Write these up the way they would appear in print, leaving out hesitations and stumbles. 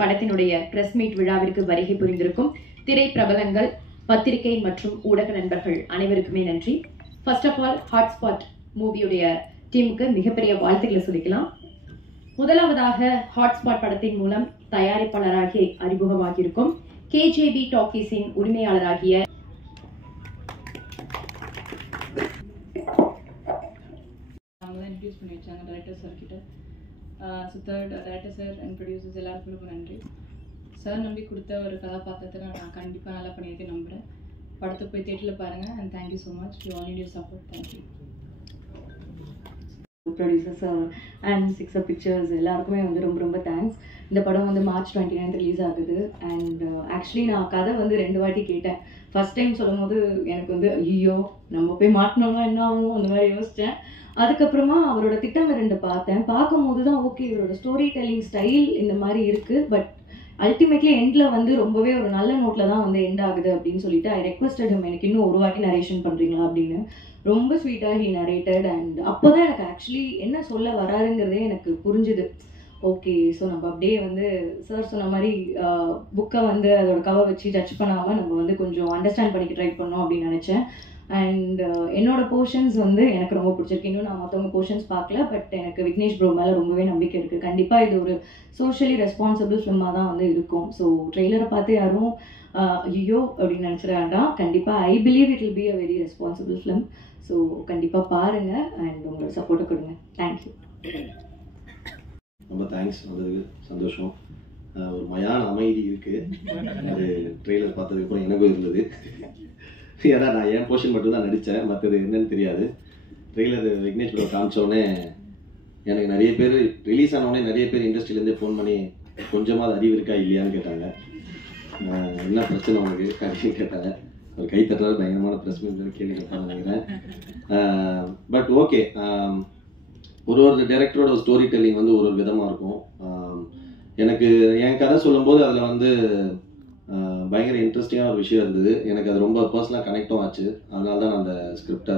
படத்தினுடைய press meet விழாவிற்கு வருகை புரிந்திருக்கும் திரை பிரபலங்கள், பத்திரிகை மற்றும் ஊடக நண்பர்கள் அனைவருக்குமே நன்றி. ஃபர்ஸ்ட் ஆஃப் ஆல் ஹாட்ஸ்பாட் மூவியுடைய டீமுக்கு மிகப்பெரிய வாழ்த்துக்களை சொல்லிக்கலாம். முதலாவதாக ஹாட்ஸ்பாட் படத்தின் மூலம் தயாரிப்பாளராகி அறிமுகமாகியிருக்கும் KJB டாக்கீஸின் உரிமையாளராகிய இன்ட்ரடியூஸ் பண்ணி வச்சாங்க டைரக்டர் சார் கிட்ட. So third director sir and producers எல்லாருக்குமே ரொம்ப நன்றி. சார் நம்பி கொடுத்த ஒரு கதாபாத்திரத்தை நான் கண்டிப்பாக நல்லா பண்ணியிருக்கேன் நம்புகிறேன். படத்தை போய் தேட்டரில் பாருங்கள். And thank you so much for all your support. Thank you. Producers and sixer pictures எல்லாருக்குமே ரொம்ப ரொம்ப தேங்க்ஸ். இந்த படம் March 29 ரிலீஸ் ஆகுது. அண்ட் ஆக்சுவலி நான் கதை 2 வாட்டி கேட்டேன். ஃபர்ஸ்ட் டைம் சொல்லும் போது எனக்கு ஐயோ நம்ம போய் மாட்டினோம்னா என்ன ஆகும் அந்த மாதிரி யோசித்தேன். அதுக்கப்புறமா அவரோட திட்டம் 2 பார்த்தேன். பார்க்கும்போது தான் ஓகே இவரோட ஸ்டோரி டெல்லிங் ஸ்டைல் இந்த மாதிரி இருக்குது. பட் அல்டிமேட்லி எண்டில் ரொம்பவே ஒரு நல்ல நோட்டில் தான் எண்ட் ஆகுது அப்படின்னு சொல்லிட்டு ஐ ரெக்வஸ்டட் ஹிம், எனக்கு இன்னும் ஒரு வாட்டி நரேஷன் பண்ணுறீங்களா அப்படின்னு. ரொம்ப ஸ்வீட்டாக ஹி நரேட்டட். அண்ட் அப்போ தான் எனக்கு ஆக்சுவலி என்ன சொல்ல வராருங்கிறதே எனக்கு புரிஞ்சுது. ஓகே ஸோ நம்ம அப்படியே சார் சொன்ன மாதிரி புக்கை அதோட கவர் வச்சு டச் பண்ணாமல் நம்ம கொஞ்சம் அண்டர்ஸ்டாண்ட் பண்ணிக்க ட்ரை பண்ணோம் அப்படின்னு நினச்சேன். அண்ட் என்னோட போர்ஷன்ஸ் எனக்கு ரொம்ப பிடிச்சிருக்கு. இன்னும் நான் மற்றவங்க போர்ஷன்ஸ் பார்க்கல. பட் எனக்கு விக்னேஷ் ப்ரோ மேலே ரொம்பவே நம்பிக்கை இருக்குது. கண்டிப்பாக இது ஒரு சோஷியலி ரெஸ்பான்சிபிள் ஃபிலிமாக தான் இருக்கும். ஸோ ட்ரெய்லரை பார்த்து யாரும் ஐயோ அப்படின்னு நினச்சிட வேண்டாம். கண்டிப்பாக I believe it will be a very responsible film. So கண்டிப்பாக பாருங்கள் அண்ட் உங்களோட சப்போர்ட்டை கொடுங்க. தேங்க்யூ. ரொம்ப தேங்க்ஸ். வந்ததுக்கு சந்தோஷம். ஒரு மயான அமைதி இருக்குது. அது ட்ரெய்லர் பார்த்ததுக்கப்புறம் எனக்கும் இருந்தது. ஏன்னா நான் என் போர்ஷன் மட்டும்தான் நடித்தேன், மற்றது என்னன்னு தெரியாது. ட்ரெய்லர் விக்னேஷ் ப்ரோ காமிச்சோடனே எனக்கு நிறைய பேர் ரிலீஸ் ஆனோடனே நிறைய பேர் இண்டஸ்ட்ரியிலேருந்தே ஃபோன் பண்ணி கொஞ்சமாவது அறிவு இருக்கா இல்லையான்னு கேட்டாங்க. என்ன பிரச்சனை உனக்கு அப்படின்னு கேட்டாங்க. ஒரு கை தட்டுறாரு, பயங்கரமான ப்ரெஸ் மீட் கேள்வி கேட்பான்னு நினைக்கிறேன். பட் ஓகே, ஒரு டைரக்டரோட ஸ்டோரி டெல்லிங் ஒரு விதமாக இருக்கும். எனக்கு என் கதை சொல்லும்போது அதில் பயங்கர இன்ட்ரெஸ்டிங்கான ஒரு விஷயம் இருந்தது. எனக்கு அது ரொம்ப பர்சனலாக கனெக்டும் ஆச்சு. அதனால தான் நான் அந்த ஸ்கிரிப்டை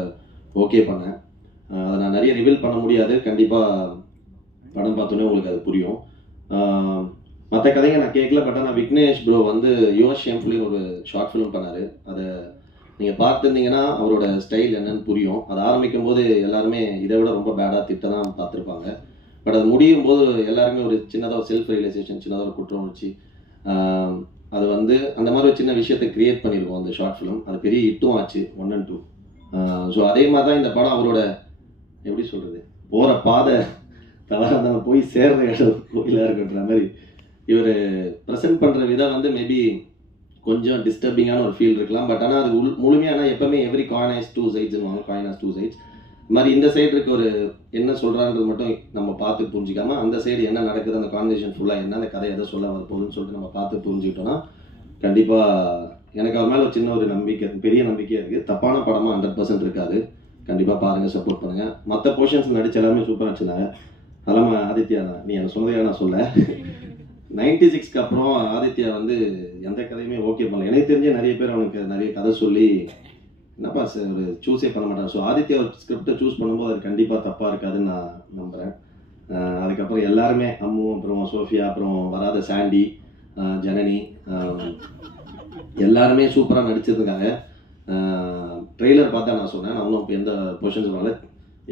ஓகே பண்ணேன். அதை நான் நிறைய ரிவீல் பண்ண முடியாது. கண்டிப்பாக படம் பார்த்தோன்னே உங்களுக்கு அது புரியும். மற்ற கதைங்க நான் கேட்கல. பட் ஆனால் விக்னேஷ் ப்ரோ யுவர் ஷேம்ஃபுல்லி ஒரு ஷார்ட் ஃபிலிம் பண்ணார். அதை நீங்கள் பார்த்துருந்தீங்கன்னா அவரோட ஸ்டைல் என்னன்னு புரியும். அது ஆரம்பிக்கும் போது எல்லாருமே இதை விட ரொம்ப பேடாக திட்ட தான் பார்த்துருப்பாங்க. பட் அது முடியும் போது எல்லாருமே ஒரு சின்னதாக ஒரு செல்ஃப் ரியலைசேஷன், சின்னதாக ஒரு குற்றம் உணர்ச்சி, அது அந்த மாதிரி ஒரு சின்ன விஷயத்தை கிரியேட் பண்ணியிருக்கோம் அந்த ஷார்ட் ஃபிலிம். அது பெரிய ஹிட்டும் ஆச்சு 1 and 2. ஸோ அதே மாதிரி தான் இந்த படம் அவரோட எப்படி சொல்கிறது, போகிற பாதை தவறாக போய் சேர்ற இடம் கோயிலாக இருக்குன்ற மாதிரி இவர் ப்ரெசென்ட் பண்ணுற விதம் மேபி கொஞ்சம் டிஸ்டர்பிங்கான ஒரு ஃபீல் இருக்கலாம். பட் ஆனால் அது முழுமையான எப்பவுமே every coin has 2 sides, coin has 2 sides. இது மாதிரி இந்த சைடு இருக்க ஒரு என்ன சொல்கிறான்றது மட்டும் நம்ம பார்த்து புரிஞ்சிக்காம அந்த சைடு என்ன நடக்குது, அந்த கான்வர்சேஷன் ஃபுல்லாக என்ன, அந்த கதை எதை சொல்ல வரப்போகுதுன்னு சொல்லிட்டு நம்ம பார்த்து புரிஞ்சுக்கிட்டோன்னா கண்டிப்பாக எனக்கு அவர் மேலே ஒரு சின்ன ஒரு நம்பிக்கை, பெரிய நம்பிக்கையாக இருக்குது. தப்பான படமாக 100% இருக்காது. கண்டிப்பாக பாருங்கள், சப்போர்ட் பண்ணுங்கள். மற்ற போர்ஷன்ஸ் நடிச்சு எல்லாமே சூப்பராக நடிச்சிருந்தாங்க. அதெல்லாம் ஆதித்யா தான், நீ என்ன சொன்னதையாக நான் சொல்ல 96க்கு அப்புறம் ஆதித்யா எந்த கதையுமே ஓகே பண்ணல. எனக்கு தெரிஞ்ச நிறைய பேர் அவனுக்கு நிறைய கதை சொல்லி என்னப்பா சார் ஒரு சூஸே பண்ண மாட்டாங்க. ஸோ ஆதித்யா ஒரு ஸ்கிரிப்டை சூஸ் பண்ணும்போது அது கண்டிப்பாக தப்பாக இருக்காதுன்னு நான் நம்புகிறேன். அதுக்கப்புறம் எல்லாருமே அம்மு, அப்புறம் சோஃபியா, அப்புறம் வராத சாண்டி, ஜனனி எல்லாருமே சூப்பராக நடிச்சிருக்காங்க. ட்ரெய்லர் பார்த்தா நான் சொன்னேன், நான் இன்னும் இப்போ எந்த பொசிஷன்ஸ் வரல.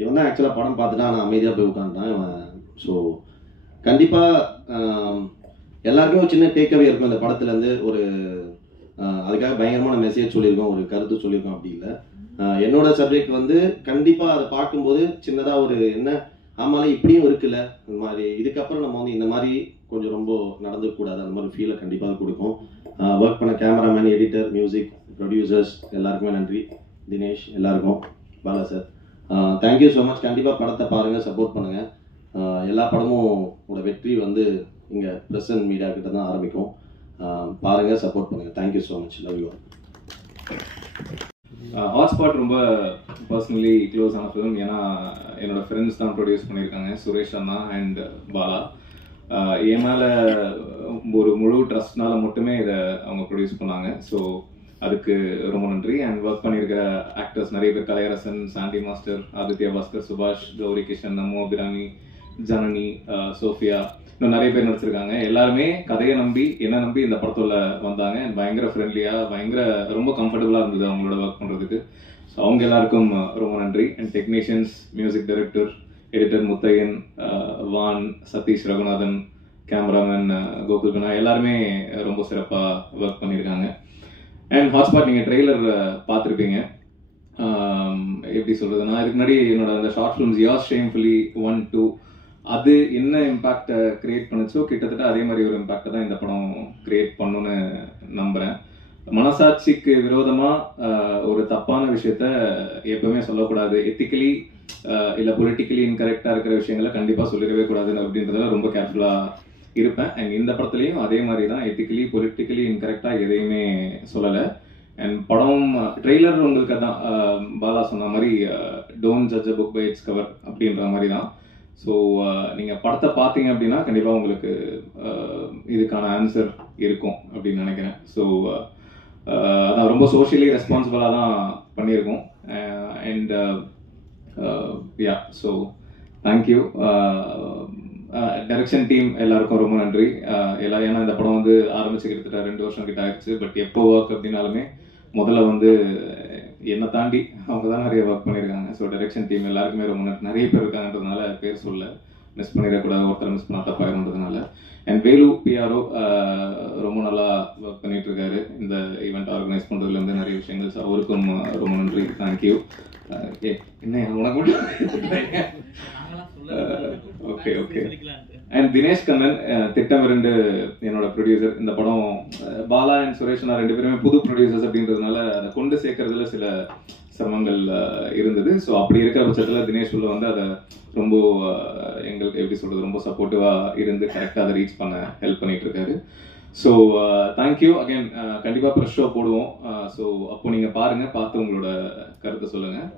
இவன் தான் ஆக்சுவலாக படம் பார்த்துட்டா நான் அமைதியாக போய் உட்காந்துட்டான் இவன். ஸோ கண்டிப்பாக எல்லாருக்குமே ஒரு சின்ன டேக்அவே இருக்கும் இந்த படத்துலேருந்து. ஒரு அதுக்காக பயங்கரமான மெசேஜ் சொல்லியிருக்கோம், ஒரு கருத்து சொல்லியிருக்கோம் அப்படி இல்லை. என்னோட சப்ஜெக்ட் கண்டிப்பாக அதை பார்க்கும்போது சின்னதாக ஒரு என்ன ஆமாலே இப்படியும் இருக்குல்ல, இந்த மாதிரி இதுக்கப்புறம் நம்ம இந்த மாதிரி கொஞ்சம் ரொம்ப நடந்துக்கூடாது, அந்த மாதிரி ஃபீலை கண்டிப்பாக கொடுக்கும். ஒர்க் பண்ண கேமராமேன், எடிட்டர், மியூசிக், ப்ரொடியூசர்ஸ் எல்லாருக்குமே நன்றி. தினேஷ் எல்லாருக்கும், Bala sir thank you so much. கண்டிப்பாக படத்தை பாருங்கள், சப்போர்ட் பண்ணுங்கள். எல்லா படமும் வெற்றி இங்கே ப்ரெஸ் அண்ட் மீடியா கிட்ட தான் ஆரம்பிக்கும். பாருங்கள், சப்போர்ட் பண்ணுங்கள். Thank you so much. Love you. Hotspot ரொம்ப பர்சனலி க்ளோஸ் ஆன ஃபிலிம். ஏன்னா என்னோட ஃப்ரெண்ட்ஸ் தான் ப்ரொடியூஸ் பண்ணியிருக்காங்க, சுரேஷ் அண்ணா அண்ட் பாலா. என் மேலே ஒரு முழு ட்ரஸ்ட்னால மட்டுமே இதை அவங்க ப்ரொடியூஸ் பண்ணாங்க. ஸோ அதுக்கு ரொம்ப நன்றி. அண்ட் ஒர்க் பண்ணியிருக்கிற ஆக்டர்ஸ் நிறைய பேர், கலையரசன், சாண்டி மாஸ்டர், ஆதித்யா பாஸ்கர், சுபாஷ், கௌரி கிஷன், நமோ அபிராமி, ஜனனி, சோஃபியா, இன்னும் நிறைய பேர் நடிச்சிருக்காங்க. எல்லாருமே கதையை நம்பி என்ன நம்பி இந்த படத்துல வந்தாங்க. பயங்கர ஃப்ரெண்ட்லியாக பயங்கர ரொம்ப கம்ஃபர்டபுளாக இருந்தது அவங்களோட ஒர்க் பண்ணுறதுக்கு. ஸோ அவங்க எல்லாருக்கும் ரொம்ப நன்றி. And technicians, music director, editor Muthaiyan, வான், சதீஷ் ரகுநாதன், கேமராமேன் கோகுல் பினா எல்லாருமே ரொம்ப சிறப்பாக ஒர்க் பண்ணியிருக்காங்க. அண்ட் ஹாட்ஸ்பாட் நீங்கள் ட்ரெய்லர் பார்த்துருப்பீங்க. எப்படி சொல்கிறதுனா, இதுக்கு முன்னாடி என்னோட அந்த ஷார்ட் ஃபிலிம்ஸ் யாஸ் ஷேம்ஃபுல்லி 1, 2 அது என்ன இம்பேக்டை கிரியேட் பண்ணுச்சோ கிட்டத்தட்ட அதே மாதிரி ஒரு இம்பேக்டை தான் இந்த படம் கிரியேட் பண்ணுன்னு நம்புகிறேன். மனசாட்சிக்கு விரோதமாக ஒரு தப்பான விஷயத்த எப்பவுமே சொல்லக்கூடாது. எத்திக்கலி இல்லை பொலிட்டிக்கலி இன்கரெக்டாக இருக்கிற விஷயங்களை கண்டிப்பாக சொல்லிடவே கூடாது அப்படின்றதுல ரொம்ப கேர்ஃபுல்லாக இருப்பேன். அண்ட் இந்த படத்துலையும் அதே மாதிரி தான் எத்திக்கலி பொலிட்டிக்கலி இன்கரெக்டாக எதையுமே சொல்லலை. அண்ட் படம் ட்ரெய்லர் உங்களுக்கு தான் பாலா சொன்ன மாதிரி don't judge a book by its cover அப்படின்ற மாதிரி தான். ஸோ நீங்கள் படத்தை பார்த்தீங்க அப்படின்னா கண்டிப்பாக உங்களுக்கு இதுக்கான ஆன்சர் இருக்கும் அப்படின்னு நினைக்கிறேன். ஸோ அதான் ரொம்ப சோஷியலி ரெஸ்பான்சிபிளாக தான் பண்ணியிருக்கோம். And yeah, so thank you. Direction team எல்லாருக்கும் ரொம்ப நன்றி. ஏன்னா இந்த படம் வந்து ஆரம்பிச்சு கிட்டத்தட்ட 2 வருஷம் கிட்ட ஆயிடுச்சு. பட் எப்போ ஒர்க் அப்படின்னாலுமே முதல்ல வந்து என்னை தாண்டி அவங்க தான் நிறைய ஒர்க் பண்ணியிருக்காங்க. ஸோ டைரக்ஷன் டீம் எல்லாருக்குமே ரொம்ப நிறைய பேர் இருக்காங்கன்றதுனால பேர் சொல்ல மிஸ் பண்ணிடக்கூடாது, ஒருத்தர் மிஸ் பண்ணால் தப்பாயிருன்றதுனால. அண்ட் வேலு பிஆர்ஓ ரொம்ப நல்லா ஒர்க் பண்ணிட்டு இருக்காரு இந்த ஈவெண்ட் ஆர்கனைஸ் பண்ணுறதுலேருந்து நிறைய விஷயங்கள். ஸோ அவருக்கும் ரொம்ப நன்றி, தேங்க்யூ. என்ன உனக்கு okay okay. And Dinesh Kannan திட்டம் 2 என்னோட ப்ரொடியூசர். இந்த படம் பாலா அண்ட் சுரேஷ் நான் 2 பேருமே புது ப்ரொடியூசர்ஸ் அப்படின்றதுனால அதை கொண்டு சேர்க்கறதுல சில சிரமங்கள் இருந்தது. ஸோ அப்படி இருக்கிற பட்சத்தில் தினேஷ் உள்ள வந்து அதை ரொம்ப எங்களுக்கு எப்படி சொல்றது ரொம்ப சப்போர்ட்டிவாக இருந்து கரெக்டாக அதை ரீச் பண்ண ஹெல்ப் பண்ணிட்டு இருக்காரு. So thank you again. கண்டிப்பாக ப்ரெஷ் ஷோ போடுவோம். ஸோ அப்போ நீங்கள் பாருங்கள், பார்த்து உங்களோட கருத்தை சொல்லுங்கள்.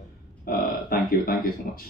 Thank you so much.